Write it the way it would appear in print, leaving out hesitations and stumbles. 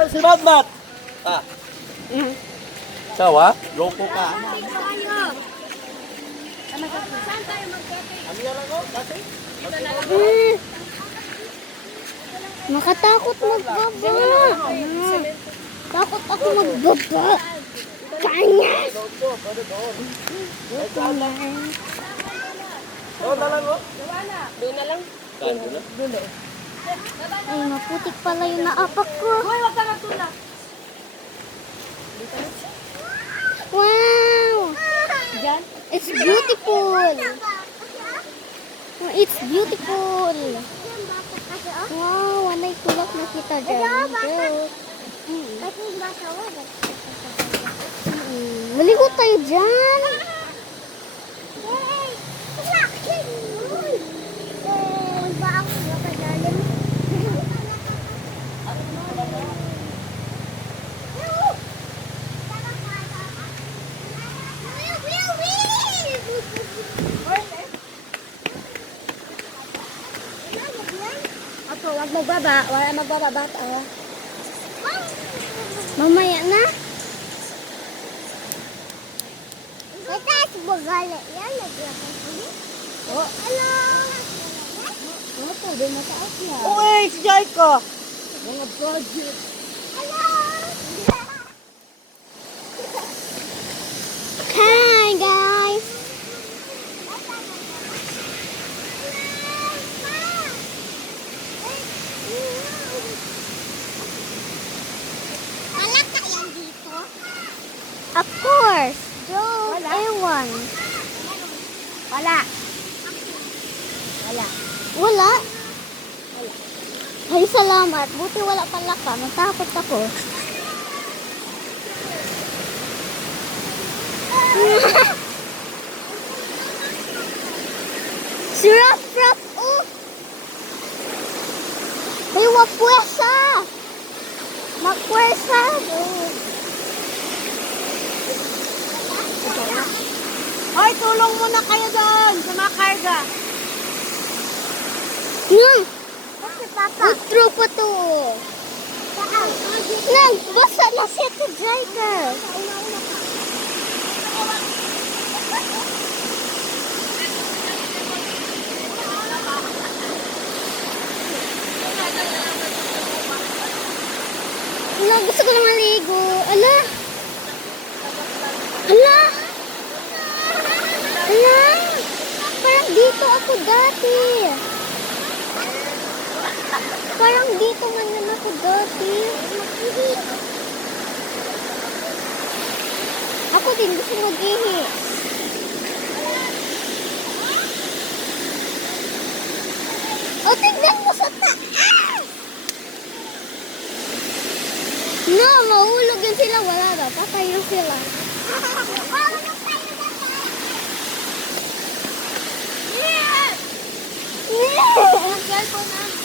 Ay, si Madmat! Ah. Sawa? Loko ka. Makatakot magbaba. Takot ako magbaba. Kanya. Oh, dalang oh. Doon na lang. Saan ko na? Ay, maputik pala yung naapak ko. Hoy, wag ka magtulak. Wow! Diyan? It's beautiful. Oh, it's beautiful. Wow, anay tulak na kita dyan. Maligo tayo dyan. Apo, wag magbaba. Wala magbaba bata. Mamaya na. Mataas bagala. Yan, naglakay ko. Oh, Hello! ano to? Doon mataas na. Uy, si Jaika! Mga project. Hello! Hi, guys! Malaka yan dito? Of course! Joe, ewan. Wala. Wala. Wala? Ay, salamat. Buti wala pala ka. Natakot ako. Si Ruff Ruff, oh! May wapwesa! Magpwesa! Hoy, tulong muna kayo doon sa mga karga. Nang! Kasi papa. Utro pa to! Nang! Basa na siya to, Jaika! Ala, gusto ko na maligo. Ala! Ala! Ala! Parang dito ako dati. Parang dito man lang ako dati. Ako din gusto mag-ihi. O, tignan mo sa taas! No, mahulog yun sila. Wala na. Patay na sila. Ang cellphone na.